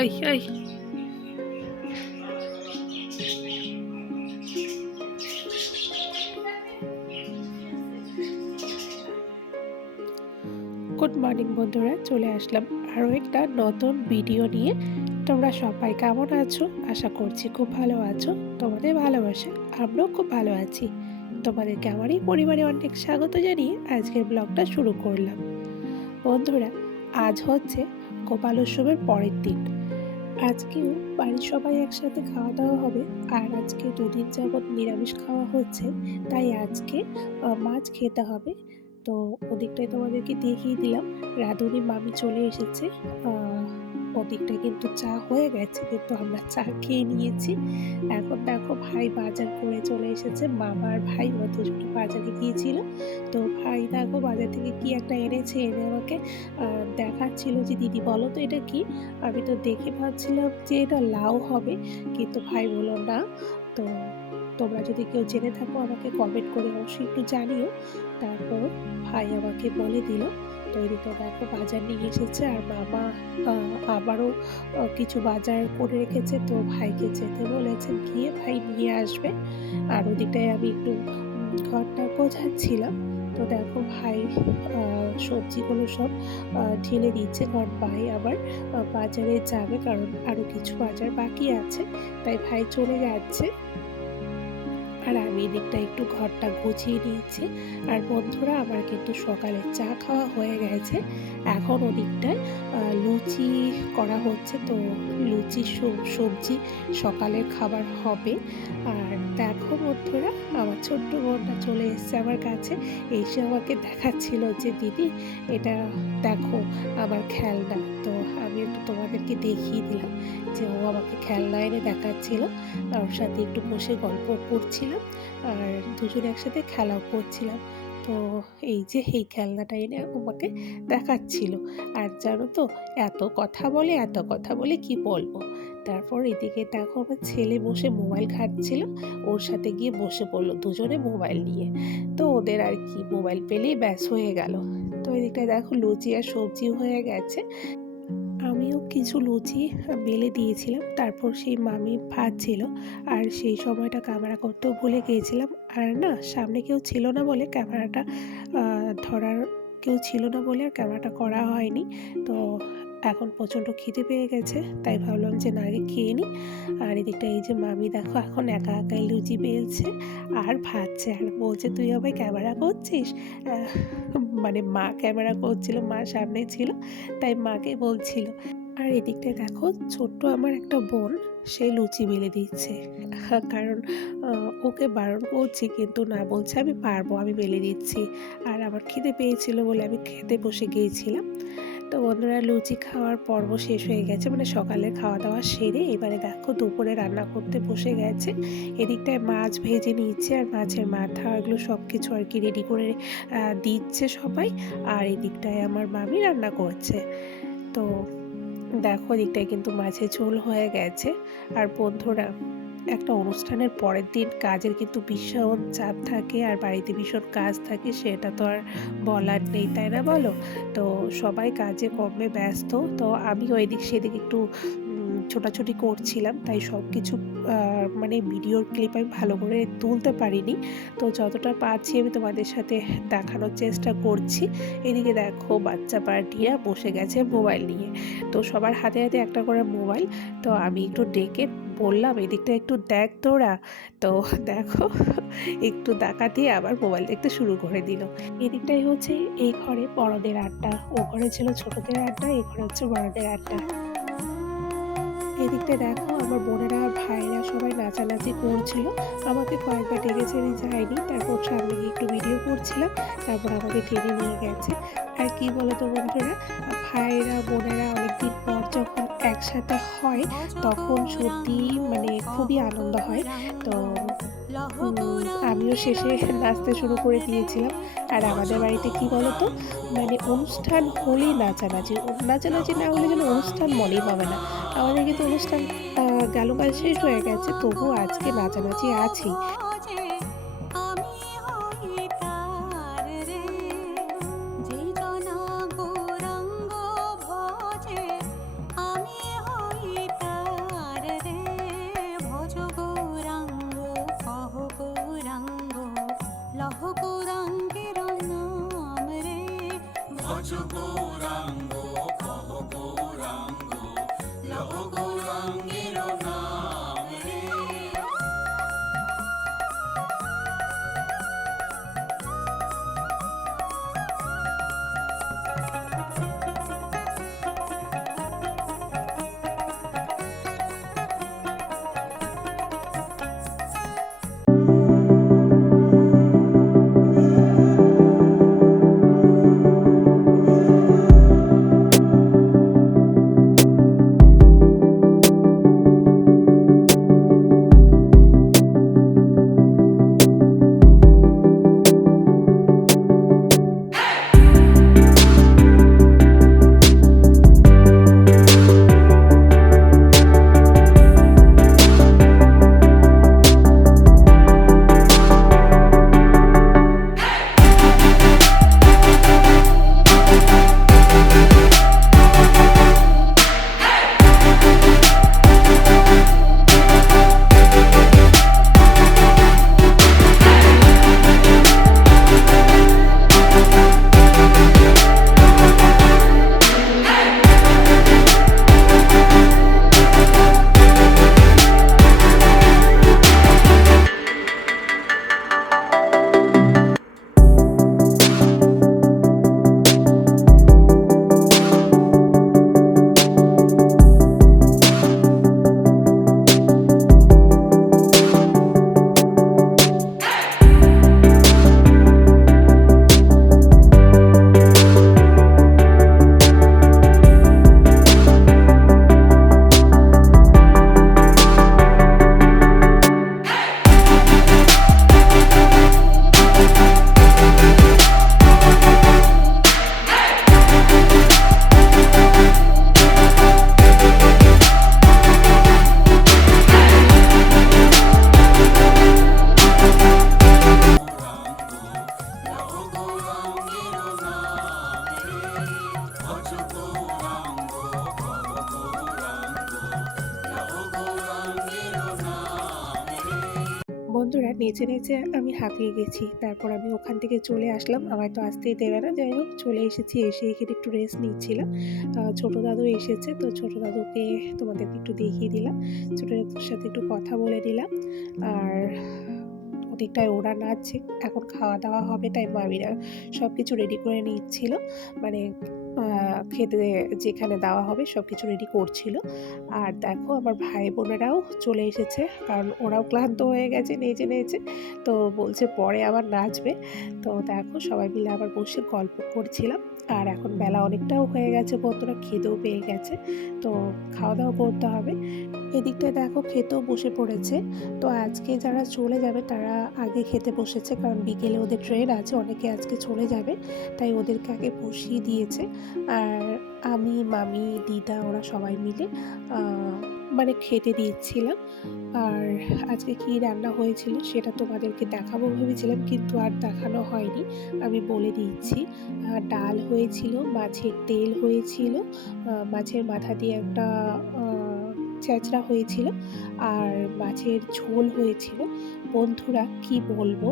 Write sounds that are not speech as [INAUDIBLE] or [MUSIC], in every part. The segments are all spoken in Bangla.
এই এই গুড মর্নিং বন্ধুরা। চলে আসলাম আরও একটা নতুন ভিডিও নিয়ে। তোমরা সবাই কেমন আছো? আশা করছি খুব ভালো আছো। তোমাদের ভালোবাসা আমরাও খুব ভালো আছি। তোমাদেরকে আমারই পরিবারে অনেক স্বাগত জানিয়ে আজকের ব্লগটা শুরু করলাম। বন্ধুরা, আজ হচ্ছে গোপাল উৎসবের পরের দিন। আজকেও বাড়ির সবাই একসাথে খাওয়া দাওয়া হবে আর আজকে দুদিন যাবৎ নিরামিষ খাওয়া হচ্ছে, তাই আজকে মাছ খেতে হবে। তো ওদিকটায় তোমাদেরকে দেখিয়ে দিলাম। রাঁধুনি মামি চলে এসেছে ওদিকটা কিন্তু চা হয়ে গেছে, কিন্তু আমরা চা খেয়ে নিয়েছি। এখন দেখো ভাই বাজার করে চলে এসেছে। মামা আর ভাই ওরা দুজনে বাজারে গিয়েছিল। তো ভাই দেখো বাজার থেকে কি একটা এনেছে, এনে আমাকে দেখাচ্ছিল যে, দিদি বলো তো এটা কি? আমি তো দেখে ভাবছিলাম যে এটা লাউ হবে, কিন্তু ভাই বলল, না। তো তোমরা যদি কেউ জেনে থাকো আমাকে কমেন্ট করে অবশ্যই একটু জানিও। তারপর ভাই আমাকে বলে দিল তো দেখো বাজার নিয়ে এসেছে। আর মামা আবারও কিছু বাজার করে রেখেছে। তো ভাইকে যেতে বলেছে গিয়ে ভাই নিয়ে আসবে। আর ওদিকটায় আমি একটু ঘরটা গোছাচ্ছিলাম। তো দেখো ভাই সবজিগুলো সব ঢেলে দিচ্ছে। কারণ ভাই আবার বাজারে যাবে। কারণ আরও কিছু বাজার বাকি আছে। তাই ভাই চলে যাচ্ছে। আর আমি এদিকটা একটু ঘরটা গুছিয়ে নিয়েছি। আর বন্ধুরা, আমার কিন্তু সকালে চা খাওয়া হয়ে গেছে। এখন ওদিকটায় লুচি করা হচ্ছে। তো লুচি, সব- সবজি সকালের খাবার হবে। আর দেখো বন্ধুরা, আমার ছোট্ট বোনটা চলে এসেছে আমার কাছে। এসে আমাকে দেখাচ্ছিল যে, দিদি, এটা দেখো আমার খেলনা। তো আমি একটু তোমাদেরকে দেখিয়ে দিলাম যে ও আমাকে খেলনা এনে দেখাচ্ছিল আর ওর সাথে একটু বসে গল্প করছিলাম আর দুজনে একসাথে খেলাও করছিলাম। তো এই যে এই খেলনাটা এনে আমাকে দেখাচ্ছিল। আর জানো তো, এত কথা বলে, এত কথা বলে কি বলব? তারপর এদিকে দেখো আমার ছেলে বসে মোবাইল ঘাটছিল, ওর সাথে গিয়ে বসে পড়ল দুজনে মোবাইল নিয়ে। তো ওদের আর কি, মোবাইল পেলেই ব্যাস হয়ে গেল। তো এদিকটায় দেখো লুচি আর সবজি হয়ে গেছে। আমিও কিছু লুচি বেলে দিয়েছিলাম। তারপর সেই মামি ভাজছিল আর সেই সময়টা ক্যামেরা করতেও ভুলে গিয়েছিলাম। আর না, সামনে কেউ ছিল না বলে ক্যামেরাটা ধরার কেউ ছিল না বলে আর ক্যামেরাটা করা হয়নি। তো এখন প্রচণ্ড খিদে পেয়ে গেছে, তাই ভাবলাম যে না, আগে খেয়ে নিই। আর এদিকটা এই যে মামি দেখো, এখন একা একাই লুচি পেয়েছে আর ভাবছে আর বলছে, তুই আমায় ক্যামেরা করছিস? মানে মা ক্যামেরা করছিল, মা সামনে ছিল, তাই মাকে বলছিল। আর এদিকটায় দেখো, ছোট্ট আমার একটা বোন, সে লুচি বেলে দিচ্ছে। [LAUGHS] কারণ ওকে বারণ করছি, কিন্তু না বলছে, আমি পারব, আমি বেলে দিচ্ছি। আর আমার খিদে পেয়েছিল বলে আমি খেতে বসে গিয়েছিলাম। তো বন্ধুরা, লুচি খাওয়ার পর্ব শেষ হয়ে গেছে মানে সকালের খাওয়া দাওয়া সেরে এবারে দেখো দুপুরে রান্না করতে বসে গেছে। এদিকটায় মাছ ভেজে নিচ্ছে আর মাছের মাথা, এগুলো সব কিছু আর কি রেডি করে দিচ্ছে সবাই। আর এদিকটায় আমার মামি রান্না করছে। তো দেখো দিকটায় কিন্তু মাঝে ঝোল হয়ে গেছে। আর বন্ধুরা, একটা অনুষ্ঠানের পরের দিন কাজের কিন্তু ভীষণ চাপ থাকে আর বাড়িতে ভীষণ কাজ থাকে, সেটা তো আর বলার নেই, তাই না বলো? তো সবাই কাজে কমে ব্যস্ত, তো আমি ওই দিক সেদিক একটু ছোটাছুটি করছিলাম, তাই সব কিছু মানে ভিডিওর ক্লিপ আমি ভালো করে তুলতে পারিনি। তো যতটা পারছি আমি তোমাদের সাথে দেখানোর চেষ্টা করছি। এদিকে দেখো বাচ্চা পার্টিরা বসে গেছে মোবাইল নিয়ে। তো সবার হাতে হাতে একটা করে মোবাইল। তো আমি একটু ডেকে বললাম, এদিকটা একটু দেখ তোরা। তো দেখো, একটু দেখা দিয়ে আবার মোবাইল দেখতে শুরু করে দিল। এদিকটাই হচ্ছে এই ঘরে বড়দের আড্ডা, ও ঘরে ছিল ছোটদের আড্ডা এই ঘরে হচ্ছে বড়দের আড্ডা। এদিকটা দেখো, আমার বোনেরা আর ভাইরা সবাই নাচানাচি করছিল। আমাকে কয়েকবার ডেকেছে, আমি যাইনি। তারপর সামনে গিয়ে একটু ভিডিও করছিলাম, তারপর আমাকে টেনে নিয়ে গেছে। আর কি বলতো বন্ধুরা ভাইরা বোনেরা অনেকদিন পর যখন একসাথে হয়, তখন সত্যি মানে খুবই আনন্দ হয়। তো আমিও শেষে নাচতে শুরু করে দিয়েছিলাম। আর আমাদের বাড়িতে কি বলতো? মানে অনুষ্ঠান হলেই নাচানাচি। নাচানাচি না হলে যেন অনুষ্ঠান মনেই হবে না। আমাদের কিন্তু অনুষ্ঠান গেল কাল শেষ হয়ে গেছে তবু আজকে নাচানাচি আছেই। নেচে নেচে আমি হাঁপিয়ে গেছি। তারপর আমি ওখান থেকে চলে আসলাম। আমায় তো আসতেই দেবে না। যাই হোক, চলে এসেছি, এসে এখানে একটু রেস্ট নিচ্ছিলাম। ছোটো দাদু এসেছে, তো ছোটো দাদুকে তোমাদেরকে একটু দেখিয়ে দিলাম। ছোটো দাদুর সাথে একটু কথা বলে দিলাম আর ওদিকটায় ওরা নাচছে, এখন খাওয়া দাওয়া হবে তাই মামিরা সব কিছু রেডি করে নিচ্ছিল। মানে খেতে যেখানে দেওয়া হবে সব কিছু রেডি করছিল। আর দেখো আমার ভাই বোনেরাও চলে এসেছে, কারণ ওরাও ক্লান্ত হয়ে গেছে, নেচে নেচে। তো বলছে পরে আবার নাচবে। তো দেখো সবাই মিলে আবার বসে গল্প করছিলাম। আর এখন বেলা অনেকটাও হয়ে গেছে বন্ধুরা খেতেও পেয়ে গেছে। তো খাওয়া দাওয়া করতে হবে। এদিকটায় দেখো খেতেও বসে পড়েছে। তো আজকে যারা চলে যাবে তারা আগে খেতে বসেছে, কারণ বিকেলে ওদের ট্রেন আছে, অনেকে আজকে চলে যাবে। তাই ওদেরকে আগে বসিয়ে দিয়েছে। আর আমি, মামি, দিদা ওরা সবাই মিলে মানে খেতে দিচ্ছিলাম আর আজকে কি রান্না হয়েছিল সেটা তোমাদেরকে দেখাবো ভেবেছিলাম, কিন্তু আর দেখানো হয়নি। আমি বলে দিচ্ছি ডাল হয়েছিল, মাছের তেল হয়েছিল মাছের মাথা দিয়ে একটা ছেঁচড়া হয়েছিল আর মাছের ঝোল হয়েছিল। বন্ধুরা, কি বলব?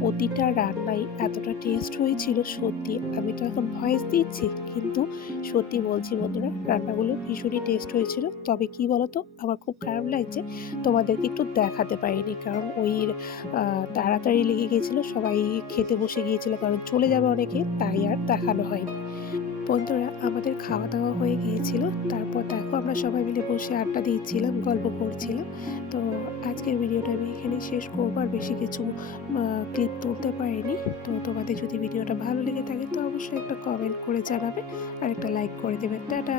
প্রতিটা রান্নাই এতটা টেস্ট হয়েছিল, সত্যি। আমি তো এখন ভয়েস দিচ্ছি, কিন্তু সত্যি বলছি বন্ধুরা, রান্নাগুলো ভীষণই টেস্ট হয়েছিল। তবে কি বলতো? আমার খুব খারাপ লাগছে, তোমাদেরকে একটু দেখাতে পারিনি। কারণ ওই তাড়াতাড়ি লেগে গিয়েছিল সবাই খেতে বসে গিয়েছিল, কারণ চলে যাবে অনেকে, তাই আর দেখানো হয়নি। বন্ধুরা, আমাদের খাওয়া দাওয়া হয়ে গিয়েছিল। তারপর দেখো আমরা সবাই মিলে বসে আড্ডা দিয়েছিলাম গল্প করছিলাম। তো আজকের ভিডিওটা আমি এখানে শেষ করব আর বেশি কিছু ক্লিপ তুলতে পারিনি। তো তোমাদের যদি ভিডিওটা ভালো লেগে থাকে তো অবশ্যই একটা কমেন্ট করে জানাবে আর একটা লাইক করে দেবেন। টাটা!